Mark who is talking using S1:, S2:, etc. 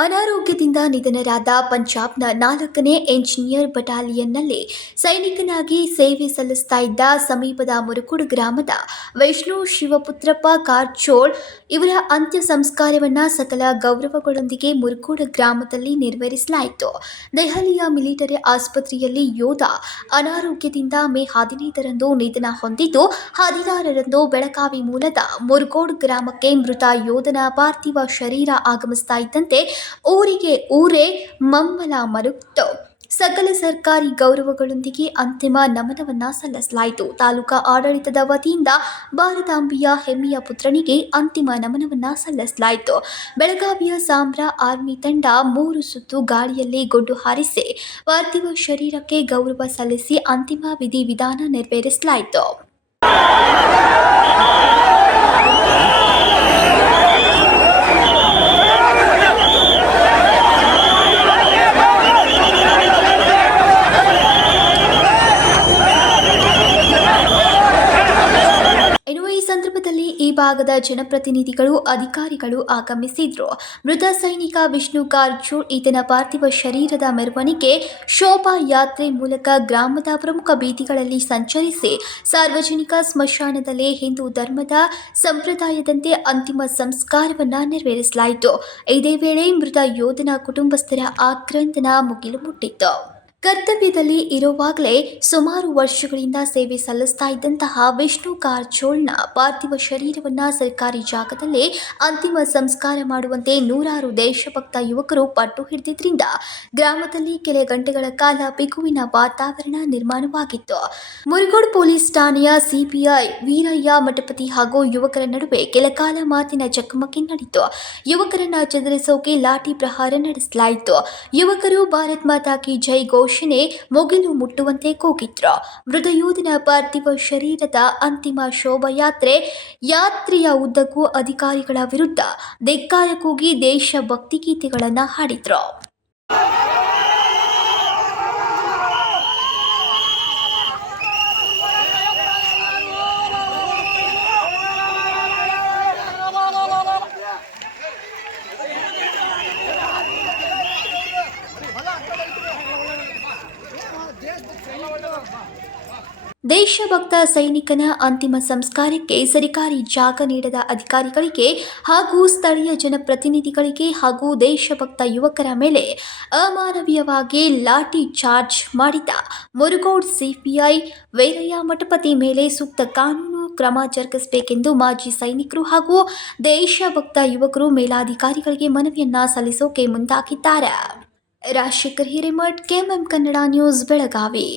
S1: ಅನಾರೋಗ್ಯದಿಂದ ನಿಧನರಾದ ಪಂಜಾಬ್ನ ನಾಲ್ಕನೇ ಎಂಜಿನಿಯರ್ ಬಟಾಲಿಯನ್ನಲ್ಲಿ ಸೈನಿಕನಾಗಿ ಸೇವೆ ಸಲ್ಲಿಸ್ತಾ ಇದ್ದ ಸಮೀಪದ ಮುರುಕುಡು ಗ್ರಾಮದ ವೈಷ್ಣು ಶಿವಪುತ್ರಪ್ಪ ಕಾರ್ಚೋಳ್ ಇವರ ಅಂತ್ಯ ಸಂಸ್ಕಾರವನ್ನು ಸಕಲ ಗೌರವಗಳೊಂದಿಗೆ ಮುರುಕುಡು ಗ್ರಾಮದಲ್ಲಿ ನೆರವೇರಿಸಲಾಯಿತು ದೆಹಲಿಯ ಮಿಲಿಟರಿ ಆಸ್ಪತ್ರೆಯಲ್ಲಿ ಯೋಧ ಅನಾರೋಗ್ಯದಿಂದ ಮೇ ಹದಿನೈದರಂದು ನಿಧನ ಹೊಂದಿದ್ದು, ಹದಿನಾರರಂದು ಬೆಳಗಾವಿ ಮೂಲದ ಮುರುಗೋಡ್ ಗ್ರಾಮಕ್ಕೆ ಮೃತ ಯೋಧನ ಪಾರ್ಥಿವ ಶರೀರ ಆಗಮಿಸ್ತಾ ಊರಿಗೆ ಊರೇ ಮಮ್ಮಲ ಮರುಕ್ತು ಸಕಲ ಸರ್ಕಾರಿ ಗೌರವಗಳೊಂದಿಗೆ ಅಂತಿಮ ನಮನವನ್ನ ಸಲ್ಲಿಸಲಾಯಿತು. ತಾಲೂಕಾ ಆಡಳಿತದ ವತಿಯಿಂದ ಭಾರತಾಂಬಿಯ ಹೆಮ್ಮೆಯ ಪುತ್ರನಿಗೆ ಅಂತಿಮ ನಮನವನ್ನ ಸಲ್ಲಿಸಲಾಯಿತು. ಬೆಳಗಾವಿಯ ಸಾಂಬ್ರಾ ಆರ್ಮಿ ತಂಡ ಮೂರು ಸುತ್ತು ಗಾಳಿಯಲ್ಲಿ ಗುಂಡು ಹಾರಿಸಿ ಪಾರ್ಥಿವ ಶರೀರಕ್ಕೆ ಗೌರವ ಸಲ್ಲಿಸಿ ಅಂತಿಮ ವಿಧಿ ವಿಧಾನ ನೆರವೇರಿಸಲಾಯಿತು. ಸಂದರ್ಭದಲ್ಲಿ ಈ ಭಾಗದ ಜನಪ್ರತಿನಿಧಿಗಳು, ಅಧಿಕಾರಿಗಳು ಆಗಮಿಸಿದ್ರು. ಮೃತ ಸೈನಿಕ ವಿಷ್ಣು ಕಾರಜೋಳ್, ಈತನ ಪಾರ್ಥಿವ ಶರೀರದ ಮೆರವಣಿಗೆ ಶೋಭಾ ಯಾತ್ರೆ ಮೂಲಕ ಗ್ರಾಮದ ಪ್ರಮುಖ ಬೀದಿಗಳಲ್ಲಿ ಸಂಚರಿಸಿ ಸಾರ್ವಜನಿಕ ಸ್ಮಶಾನದಲ್ಲಿ ಹಿಂದೂ ಧರ್ಮದ ಸಂಪ್ರದಾಯದಂತೆ ಅಂತಿಮ ಸಂಸ್ಕಾರವನ್ನು ನೆರವೇರಿಸಲಾಯಿತು. ಇದೇ ವೇಳೆ ಮೃತ ಯೋಧನ ಕುಟುಂಬಸ್ಥರ ಆಕ್ರಂದನ ಮುಗಿಲು ಮುಟ್ಟಿತ್ತು. ಕರ್ತವ್ಯದಲ್ಲಿ ಇರುವಾಗಲೇ ಸುಮಾರು ವರ್ಷಗಳಿಂದ ಸೇವೆ ಸಲ್ಲಿಸ್ತಾ ಇದ್ದಂತಹ ವಿಷ್ಣು ಕಾರಜೋಳ್ನ ಪಾರ್ಥಿವ ಶರೀರವನ್ನು ಸರ್ಕಾರಿ ಜಾಗದಲ್ಲೇ ಅಂತಿಮ ಸಂಸ್ಕಾರ ಮಾಡುವಂತೆ ನೂರಾರು ದೇಶಭಕ್ತ ಯುವಕರು ಪಟ್ಟು ಹಿಡಿದಿದ್ದರಿಂದ ಗ್ರಾಮದಲ್ಲಿ ಕೆಲ ಗಂಟೆಗಳ ಕಾಲ ಬಿಗುವಿನ ವಾತಾವರಣ ನಿರ್ಮಾಣವಾಗಿತ್ತು. ಮುರುಗೋಡ್ ಪೊಲೀಸ್ ಠಾಣೆಯ ಸಿಪಿಐ ವೀರಯ್ಯ ಮಠಪತಿ ಹಾಗೂ ಯುವಕರ ನಡುವೆ ಕೆಲಕಾಲ ಮಾತಿನ ಚಕಮಕಿ ನಡೆಯಿತು. ಯುವಕರನ್ನ ಚದುರಿಸೋಕೆ ಲಾಠಿ ಪ್ರಹಾರ ನಡೆಸಲಾಯಿತು. ಯುವಕರು ಭಾರತ್ ಮಾತಾ ಕಿ ಜೈ ಘೋಷಣೆ ಮುಗಿಲು ಮುಟ್ಟುವಂತೆ ಕೂಗಿದ್ರು. ಮೃದಯೂದಿನ ಪಾರ್ಥಿವ ಶರೀರದ ಅಂತಿಮ ಶೋಭಾಯಾತ್ರೆ ಯಾತ್ರೆಯ ಉದ್ದಕ್ಕೂ ಅಧಿಕಾರಿಗಳ ವಿರುದ್ಧ ಧಿಕ್ಕಾರ ಕೂಗಿ ದೇಶಭಕ್ತಿ ಗೀತೆಗಳನ್ನು ಹಾಡಿದ್ರು. ದೇಶಭಕ್ತ ಸೈನಿಕನ ಅಂತಿಮ ಸಂಸ್ಕಾರಕ್ಕೆ ಸರ್ಕಾರಿ ಜಾಗ ನೀಡದ ಅಧಿಕಾರಿಗಳಿಗೆ ಹಾಗೂ ಸ್ಥಳೀಯ ಜನಪ್ರತಿನಿಧಿಗಳಿಗೆ ಹಾಗೂ ದೇಶಭಕ್ತ ಯುವಕರ ಮೇಲೆ ಅಮಾನವೀಯವಾಗಿ ಲಾಠಿ ಚಾರ್ಜ್ ಮಾಡಿದ ಮುರುಗೋಡ್ ಸಿಪಿಐ ವೀರಯ್ಯ ಮಠಪತಿ ಮೇಲೆ ಸೂಕ್ತ ಕಾನೂನು ಕ್ರಮ ಜರುಗಿಸಬೇಕೆಂದು ಮಾಜಿ ಸೈನಿಕರು ಹಾಗೂ ದೇಶಭಕ್ತ ಯುವಕರು ಮೇಲಾಧಿಕಾರಿಗಳಿಗೆ ಮನವಿಯನ್ನ ಸಲ್ಲಿಸೋಕೆ ಮುಂದಾಗಿದ್ದಾರೆ. Rajashekhar Hiremath, KMM Kannada news, Belagavi.